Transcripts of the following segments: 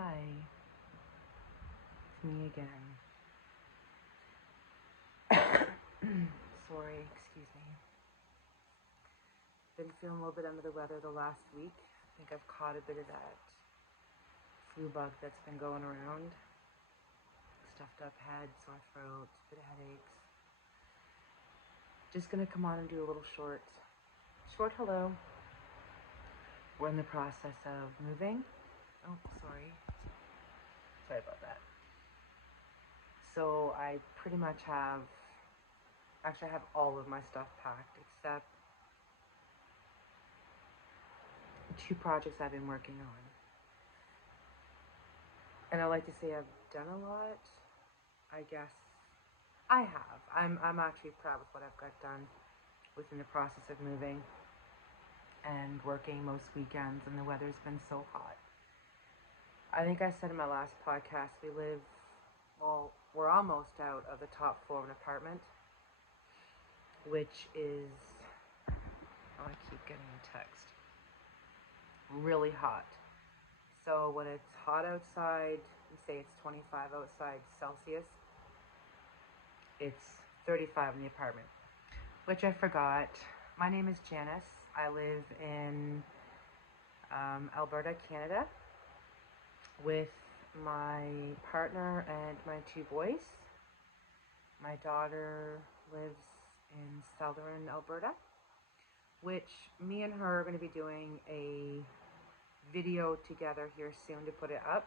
Hi, it's me again. Sorry, excuse me. Been feeling a little bit under the weather the last week. I think I've caught a bit of that flu bug that's been going around. Stuffed up head, sore throat, a bit of headaches. Just gonna come on and do a little short hello. We're in the process of moving. Oh, sorry about that. So I pretty much have, actually I have all of my stuff packed except 2 projects I've been working on. And I like to say I've done a lot. I guess I have. I'm actually proud with what I've got done within the process of moving and working most weekends, and the weather's been so hot. I think I said in my last podcast, we're almost out of the top floor of an apartment, which is, oh, I keep getting a text, really hot. So when it's hot outside, you say it's 25 outside Celsius, it's 35 in the apartment, which I forgot. My name is Janice. I live in Alberta, Canada, with my partner and my 2 boys. My daughter lives in southern Alberta, which me and her are going to be doing a video together here soon to put it up.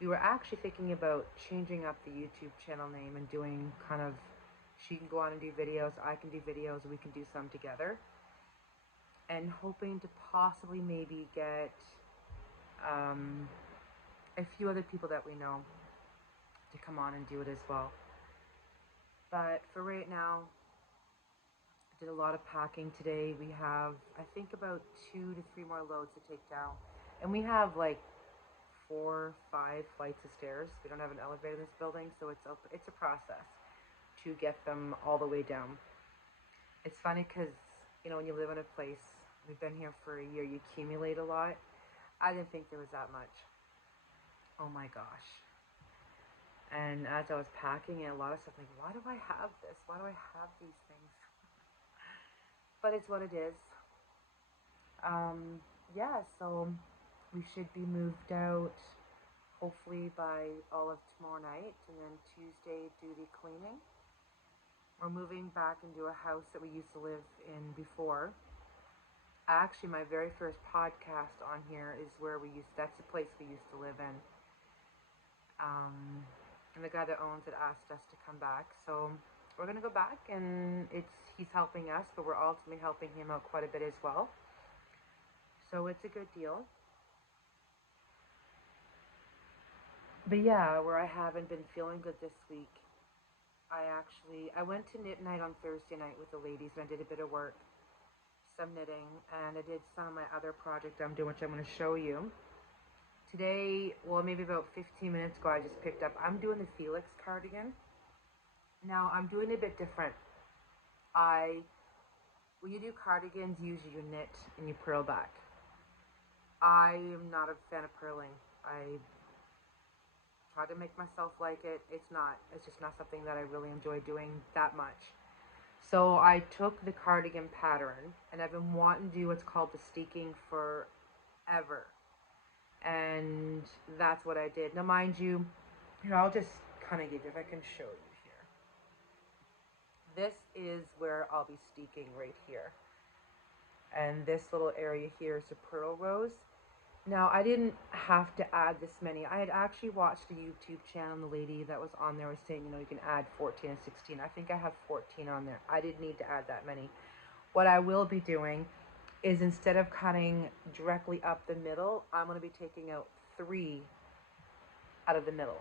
We were actually thinking about changing up the YouTube channel name and doing kind of, she can go on and do videos, I can do videos, we can do some together. And hoping to possibly maybe get a few other people that we know to come on and do it as well. But for right now, I did a lot of packing today. We have, I think, about 2 to 3 more loads to take down. And we have like 4, 5 flights of stairs. We don't have an elevator in this building, so it's a process to get them all the way down. It's funny because, you know, when you live in a place, we've been here for a year, you accumulate a lot. I didn't think there was that much. Oh my gosh. And as I was packing and a lot of stuff, like, why do I have this? Why do I have these things? But it's what it is. Yeah, so we should be moved out hopefully by all of tomorrow night, and then Tuesday do the cleaning. We're moving back into a house that we used to live in before. Actually, my very first podcast on here is that's the place we used to live in. And the guy that owns it asked us to come back. So we're going to go back, and he's helping us, but we're ultimately helping him out quite a bit as well. So it's a good deal. But yeah, where I haven't been feeling good this week, I went to knit night on Thursday night with the ladies, and I did a bit of work, some knitting, and I did some of my other project I'm doing, which I'm going to show you. Today, well, maybe about 15 minutes ago, I just picked up, I'm doing the Felix cardigan. Now, I'm doing it a bit different. When you do cardigans, usually you knit and you purl back. I am not a fan of purling. I try to make myself like it. It's just not something that I really enjoy doing that much. So I took the cardigan pattern, and I've been wanting to do what's called the steeking forever. And that's what I did. Now, mind you, here, I'll just kind of give you, if I can show you here. This is where I'll be steeking right here. And this little area here is the purl rows. Now, I didn't have to add this many. I had actually watched a YouTube channel, and the lady that was on there was saying, you know, you can add 14 and 16. I think I have 14 on there. I didn't need to add that many. What I will be doing is, instead of cutting directly up the middle, I'm going to be taking out 3 out of the middle,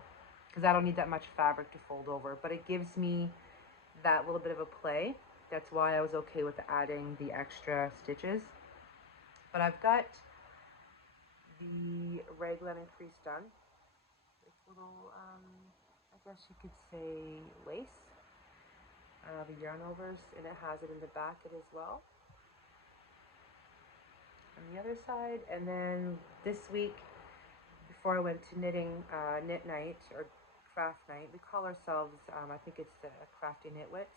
because I don't need that much fabric to fold over, but it gives me that little bit of a play. That's why I was okay with adding the extra stitches. But I've got the raglan increase done. This little, I guess you could say, lace. The yarn overs, and it has it in the back as well. On the other side, and then this week, before I went to knit night or craft night. We call ourselves, I think it's Crafty Knitwits.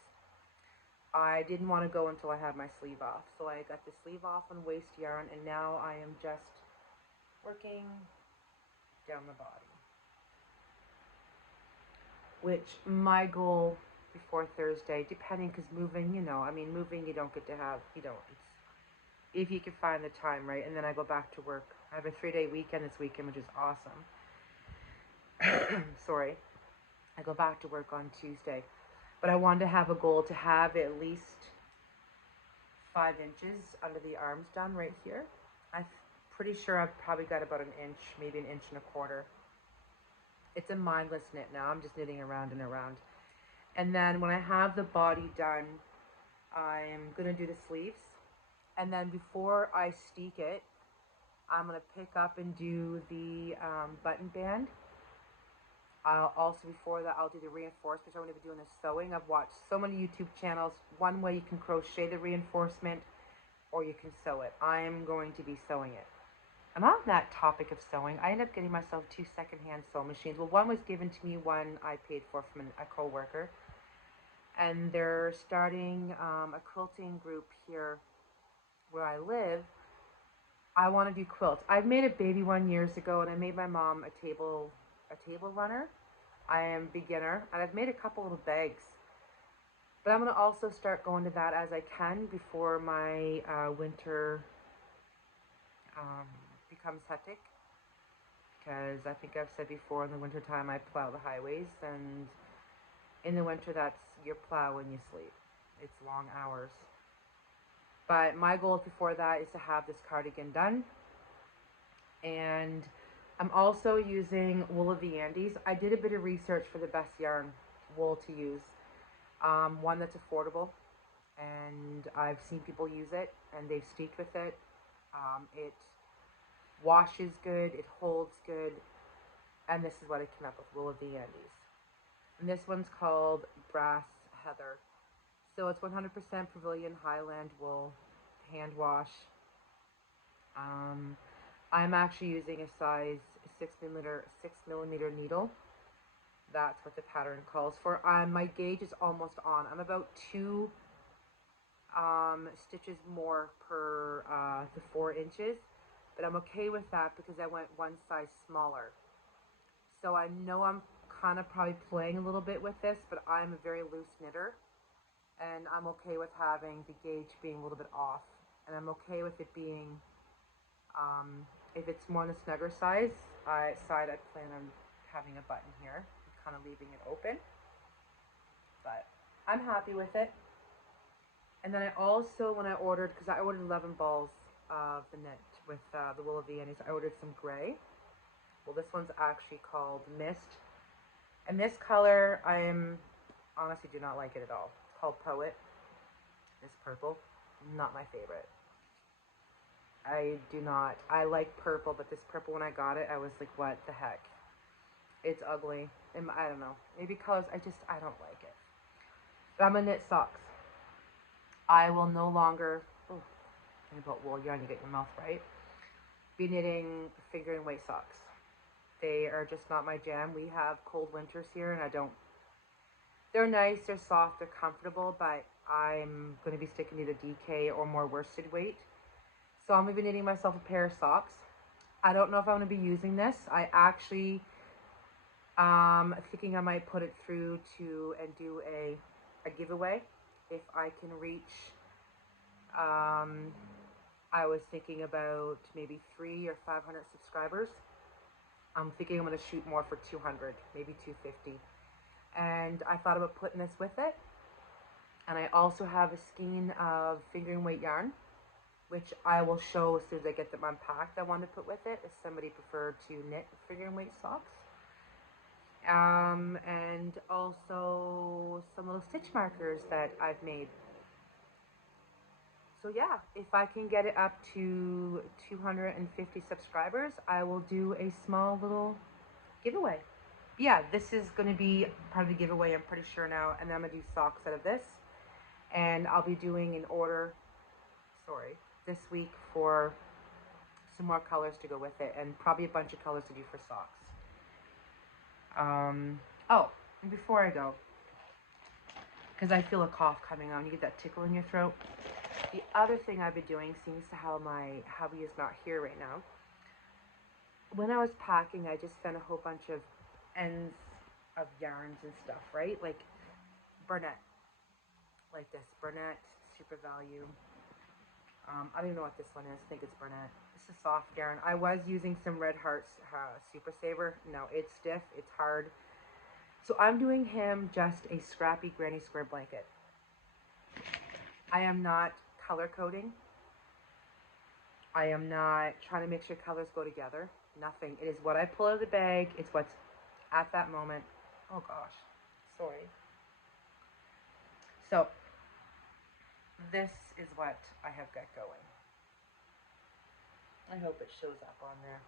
I didn't want to go until I had my sleeve off. So I got the sleeve off on waist yarn, and now I am just working down the body. Which my goal before Thursday, depending, because moving, you know, I mean, moving you don't get to have, you don't, it's, if you can find the time, right? And then I go back to work. I have a 3-day weekend this weekend, which is awesome. Sorry. I go back to work on Tuesday. But I wanted to have a goal to have at least 5 inches under the arms done right here. I'm pretty sure I've probably got about an inch, maybe an inch and a quarter. It's a mindless knit now. I'm just knitting around and around. And then when I have the body done, I'm going to do the sleeves. And then before I steek it, I'm going to pick up and do the button band. I'll also, before that, I'll do the reinforcement because I'm going to be doing the sewing. I've watched so many YouTube channels. One way you can crochet the reinforcement or you can sew it. I'm going to be sewing it. And on that topic of sewing, I ended up getting myself 2 secondhand sewing machines. Well, one was given to me, one I paid for from a co-worker. And they're starting a quilting group here where I live. I want to do quilts. I've made a baby one years ago, and I made my mom a table runner. I am beginner, and I've made a couple little bags. But I'm going to also start going to that as I can before my winter becomes hectic. Because I think I've said before, in the winter time I plow the highways, and in the winter that's your plow when you sleep. It's long hours. But my goal before that is to have this cardigan done. And I'm also using wool of the Andes. I did a bit of research for the best yarn wool to use. One that's affordable, and I've seen people use it, and they've steeked with it. It washes good, it holds good, and this is what I came up with, wool of the Andes. And this one's called Brass Heather. So it's 100% Pavilion Highland wool, hand wash. I'm actually using a size 6mm needle. That's what the pattern calls for. My gauge is almost on. I'm about 2 stitches more per the 4 inches, but I'm okay with that because I went one size smaller. So I know I'm kind of probably playing a little bit with this, but I'm a very loose knitter, and I'm okay with having the gauge being a little bit off, and I'm okay with it being, if it's more on the snugger side, I plan on having a button here, kind of leaving it open, but I'm happy with it. And then I also, when I ordered, because I ordered 11 balls of the knit with the wool of the Andes, I ordered some gray. Well, this one's actually called Mist. And this color, I honestly do not like it at all. It's called Poet. This purple, not my favorite. I like purple, but this purple, when I got it, I was like, what the heck? It's ugly. And I don't know. Maybe because I don't like it. But I'm going to knit socks. I will no longer, about wool yarn, you get your mouth right, be knitting finger and weight socks. They are just not my jam. We have cold winters here, and they're nice, they're soft, they're comfortable, but I'm going to be sticking to the DK or more worsted weight. So I'm going to be knitting myself a pair of socks. I don't know if I'm going to be using this. I actually thinking I might put it through and do a giveaway if I can reach. I was thinking about maybe 300 or 500 subscribers. I'm thinking I'm going to shoot more for 200, maybe 250. And I thought about putting this with it. And I also have a skein of fingering weight yarn, which I will show as soon as I get them unpacked. I want to put with it if somebody preferred to knit fingering weight socks. And also some little stitch markers that I've made. So yeah, if I can get it up to 250 subscribers, I will do a small little giveaway. Yeah, this is going to be part of the giveaway, I'm pretty sure now, and then I'm going to do socks out of this. And I'll be doing an order, this week for some more colors to go with it, and probably a bunch of colors to do for socks. Oh, and before I go, because I feel a cough coming on, you get that tickle in your throat. The other thing I've been doing, seems to how my hubby is not here right now. When I was packing, I just found a whole bunch of ends of yarns and stuff, right? Like Burnett, like this Burnett Super Value. I don't even know what this one is. I think it's Burnett. It's a soft yarn. I was using some Red Hearts Super Saver. No, it's stiff. It's hard. So I'm doing him just a scrappy granny square blanket. I am not color coding. I am not trying to make sure colors go together. Nothing. It is what I pull out of the bag. It's what's at that moment. Oh gosh. Sorry. So this is what I have got going. I hope it shows up on there.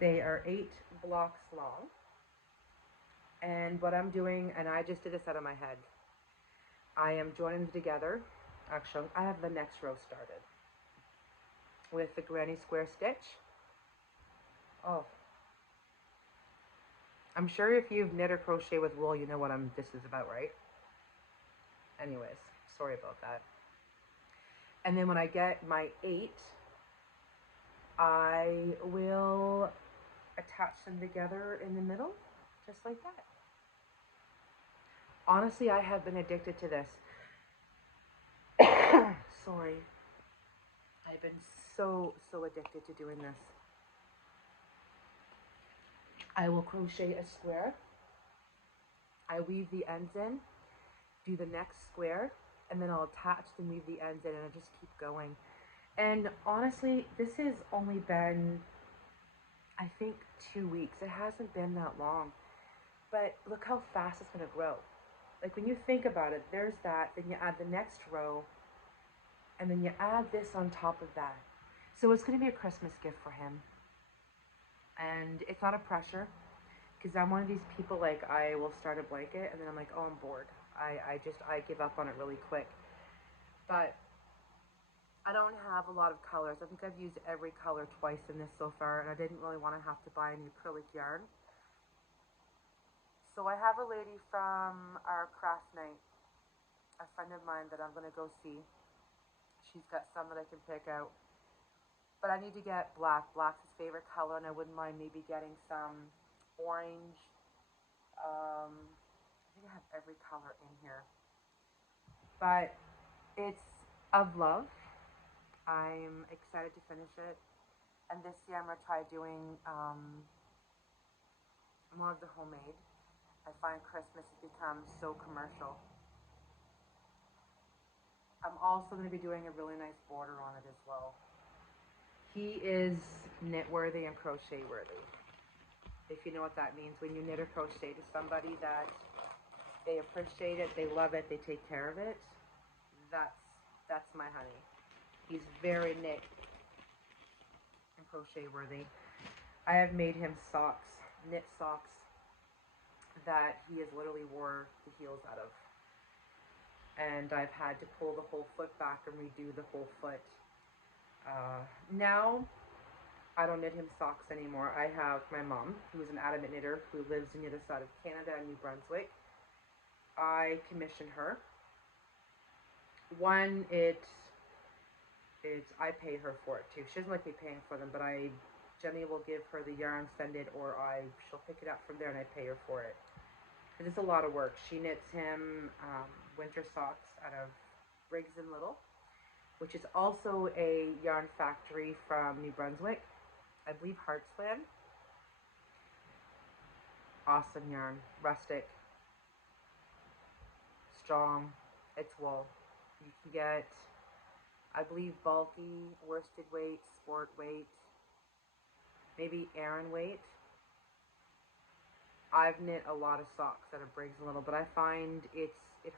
They are 8 blocks long. And what I'm doing, and I just did this out of my head, I am joining them together. Actually, I have the next row started with the granny square stitch. Oh, I'm sure if you've knit or crochet with wool, you know what this is about, right? Anyways, sorry about that. And then when I get my 8, I will attach them together in the middle, just like that. Honestly, I have been addicted to this. Sorry. I've been so addicted to doing this. I will crochet a square. I weave the ends in, do the next square, and then I'll attach and weave the ends in, and I just keep going. And honestly, this has only been, I think, 2 weeks. It hasn't been that long. But look how fast it's going to grow. Like when you think about it, there's that, then you add the next row, and then you add this on top of that. So it's going to be a Christmas gift for him. And it's not a pressure, because I'm one of these people, like, I will start a blanket, and then I'm like, oh, I'm bored. I give up on it really quick. But I don't have a lot of colors. I think I've used every color twice in this so far, and I didn't really want to have to buy any acrylic yarn. So I have a lady from our craft night, a friend of mine that I'm going to go see. She's got some that I can pick out. But I need to get black. Black's his favorite color, and I wouldn't mind maybe getting some orange. I think I have every color in here. But it's of love. I'm excited to finish it. And this year I'm going to try doing more of the homemade. I find Christmas has become so commercial. I'm also going to be doing a really nice border on it as well. He is knit worthy and crochet worthy. If you know what that means, when you knit or crochet to somebody that they appreciate it, they love it, they take care of it, that's my honey. He's very knit and crochet worthy. I have made him socks, knit socks, that he has literally wore the heels out of. And I've had to pull the whole foot back and redo the whole foot. Now, I don't knit him socks anymore. I have my mom, who is an adamant knitter, who lives on the other side of Canada in New Brunswick. I commission her. One, I pay her for it too. She doesn't like me paying for them, but I generally will give her the yarn, send it, or she'll pick it up from there and I pay her for it. Because it's a lot of work. She knits him winter socks out of Briggs & Little, which is also a yarn factory from New Brunswick. I believe Heartsland. Awesome yarn. Rustic. Strong. It's wool. You can get, I believe, bulky, worsted weight, sport weight, maybe Aran weight. I've knit a lot of socks out of Briggs & Little, but I find it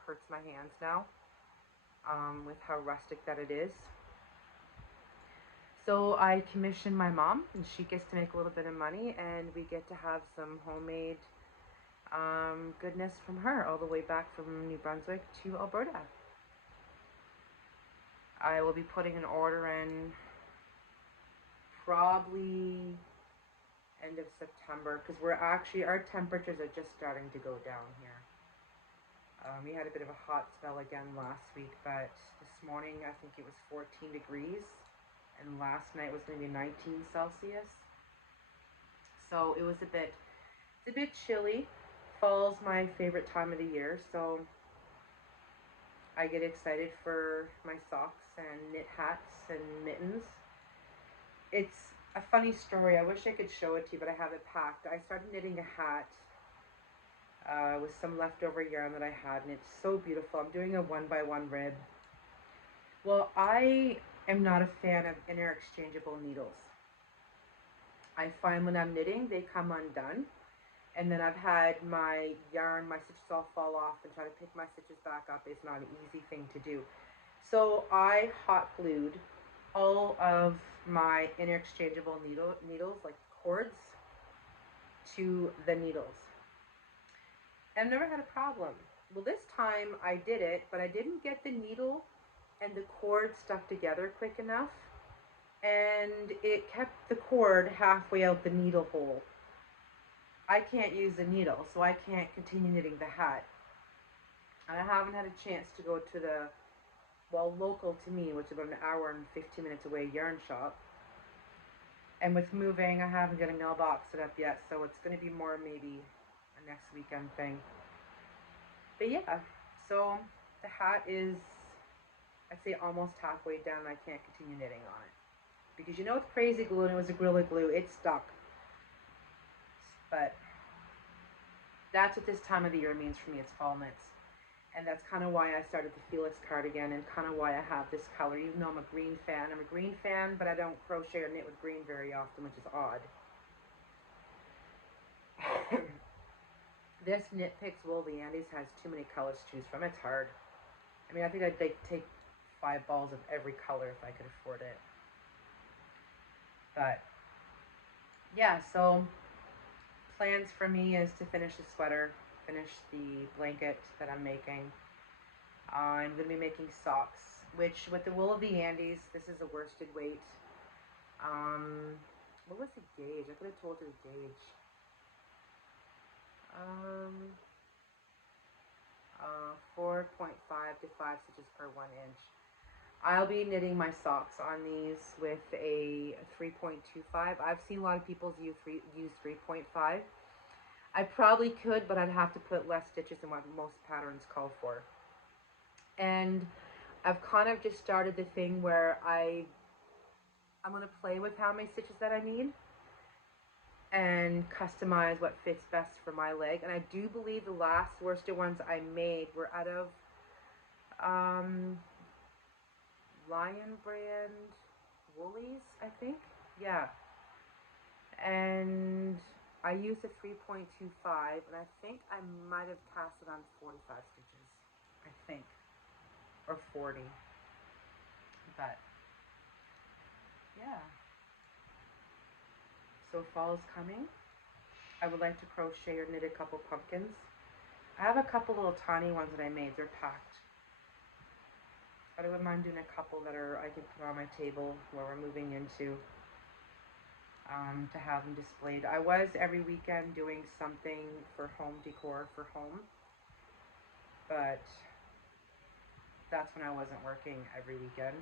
hurts my hands now with how rustic that it is. So I commissioned my mom, and she gets to make a little bit of money, and we get to have some homemade goodness from her all the way back from New Brunswick to Alberta. I will be putting an order in probably end of September, because we're actually, our temperatures are just starting to go down here. We had a bit of a hot spell again last week, but this morning I think it was 14 degrees, and last night was going to be 19 Celsius. So it was it's a bit chilly. Fall's my favorite time of the year, so I get excited for my socks and knit hats and mittens. It's a funny story. I wish I could show it to you, but I have it packed. I started knitting a hat with some leftover yarn that I had, and it's so beautiful. I'm doing a 1x1 rib. Well, I am not a fan of interchangeable needles. I find when I'm knitting, they come undone. And then I've had my yarn, my stitches all fall off, and try to pick my stitches back up is not an easy thing to do. So I hot glued all of my interchangeable needles, like cords, to the needles. And I've never had a problem. Well, this time I did it, but I didn't get the needle and the cord stuck together quick enough, and it kept the cord halfway out the needle hole. I can't use the needle, so I can't continue knitting the hat. And I haven't had a chance to go to the, well, local to me, which is about an hour and 15 minutes away, yarn shop. And with moving, I haven't got a mailbox set up yet, so it's going to be more maybe a next weekend thing. But yeah, so the hat is, I'd say, almost halfway down, and I can't continue knitting on it. Because you know with crazy glue, and it was a Gorilla Glue, it stuck. But that's what this time of the year means for me. It's fall knits. And that's kind of why I started the Felix cardigan, and kind of why I have this color, even though I'm a green fan. I'm a green fan, but I don't crochet or knit with green very often, which is odd. This Knit Picks Wool the Andes has too many colors to choose from. It's hard. I mean, I think I'd take 5 balls of every color if I could afford it. But yeah, so plans for me is to finish the sweater, finish the blanket that I'm making. I'm going to be making socks, which with the wool of the Andes, this is a worsted weight. What was the gauge? I could have told you the gauge. 4.5 to 5 stitches per 1 inch. I'll be knitting my socks on these with a 3.25. I've seen a lot of people use 3.5. I probably could, but I'd have to put less stitches than what most patterns call for. And I've kind of just started the thing where I'm going to play with how many stitches that I need and customize what fits best for my leg. And I do believe the last worsted ones I made were out of Lion brand woolies, I think. Yeah. And I used a 3.25, and I think I might have cast it on 45 stitches. I think. Or 40. But yeah. So fall's coming. I would like to crochet or knit a couple pumpkins. I have a couple little tiny ones that I made. They're packed. But I wouldn't mind doing a couple that I can put on my table where we're moving into, to have them displayed. I was every weekend doing something for home decor for home, but that's when I wasn't working every weekend.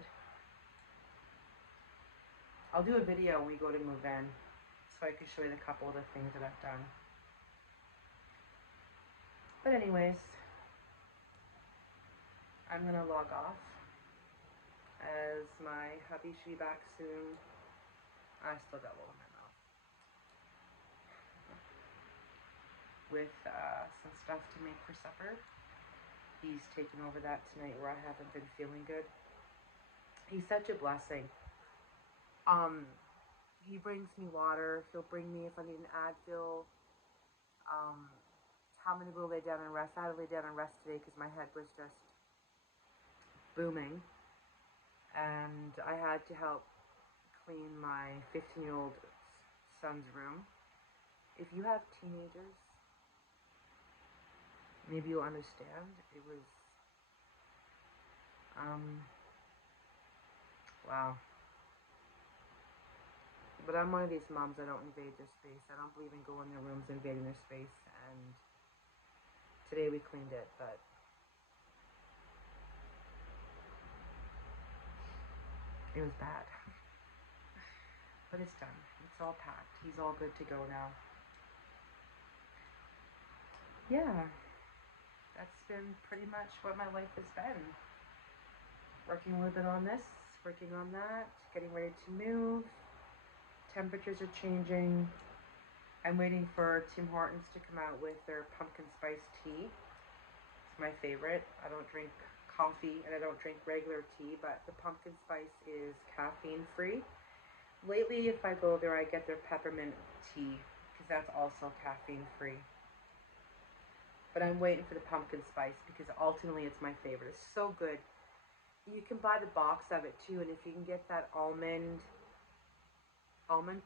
I'll do a video when we go to move in, so I can show you a couple of the things that I've done. But anyways, I'm gonna log off, as my hubby should be back soon. I still got wool in my mouth. With some stuff to make for supper. He's taking over that tonight where I haven't been feeling good. He's such a blessing. He brings me water. He'll bring me if I need an Advil. Tell me to go lay down and rest. I had to lay down and rest today because my head was just booming. And I had to help clean my 15-year-old son's room. If you have teenagers, maybe you'll understand. It was Wow. But I'm one of these moms that don't invade their space. I don't believe in going in their rooms invading their space. And today we cleaned it, but it was bad. But it's done. It's all packed. He's all good to go now. Yeah, that's been pretty much what my life has been. Working a little bit on this, working on that, getting ready to move. Temperatures are changing. I'm waiting for Tim Hortons to come out with their pumpkin spice tea. It's my favorite. I don't drink coffee and I don't drink regular tea, but the pumpkin spice is caffeine free. Lately, if I go there, I get their peppermint tea because that's also caffeine free. But I'm waiting for the pumpkin spice because ultimately it's my favorite. It's so good. You can buy the box of it too, and if you can get that almond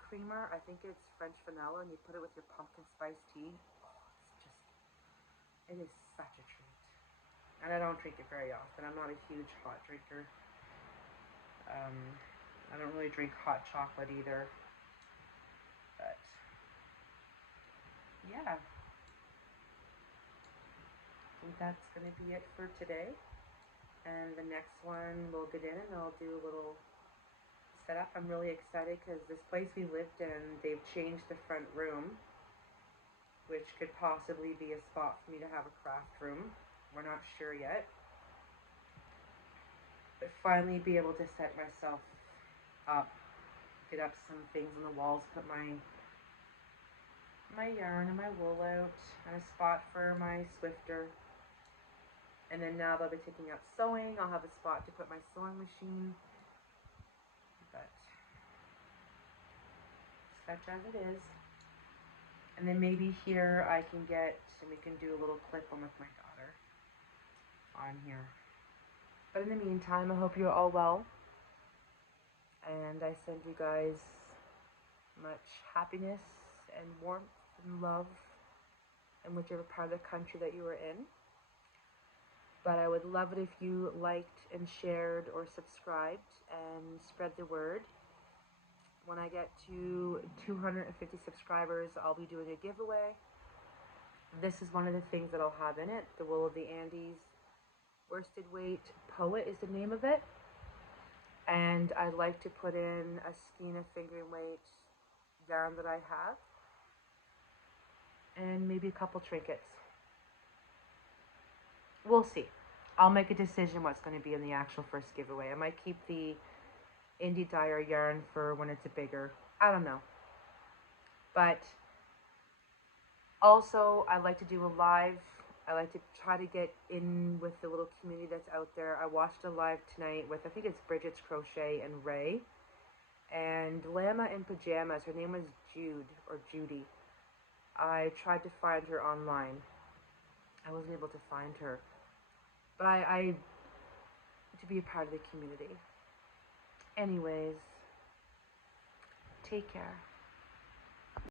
creamer, I think it's French vanilla, and you put it with your pumpkin spice tea. It is such a treat. And I don't drink it very often. I'm not a huge hot drinker. I don't really drink hot chocolate either. But yeah, I think that's going to be it for today. And the next one we'll get in and I'll do a little setup. I'm really excited because this place we lived in, they've changed the front room, which could possibly be a spot for me to have a craft room. We're not sure yet. But finally be able to set myself up, get up some things on the walls, put my yarn and my wool out, and a spot for my Swifter. And then now they'll be taking up sewing. I'll have a spot to put my sewing machine. But such as it is. And then maybe here I can get, and we can do a little clip on with my daughter on here. But in the meantime, I hope you're all well. And I send you guys much happiness and warmth and love in whichever part of the country that you are in. But I would love it if you liked and shared or subscribed and spread the word. When I get to 250 subscribers, I'll be doing a giveaway. This is one of the things that I'll have in it. The Wool of the Andes Worsted Weight Poet is the name of it. And I'd like to put in a skein of fingering weight yarn that I have. And maybe a couple trinkets. We'll see. I'll make a decision what's going to be in the actual first giveaway. I might keep the indie dyer yarn for when it's a bigger. I don't know. But also, I like to do a live. I like to try to get in with the little community that's out there. I watched a live tonight with, I think it's Bridget's Crochet and Ray. And Llama in Pajamas, her name was Jude or Judy. I tried to find her online. I wasn't able to find her. But I to be a part of the community. Anyways, take care.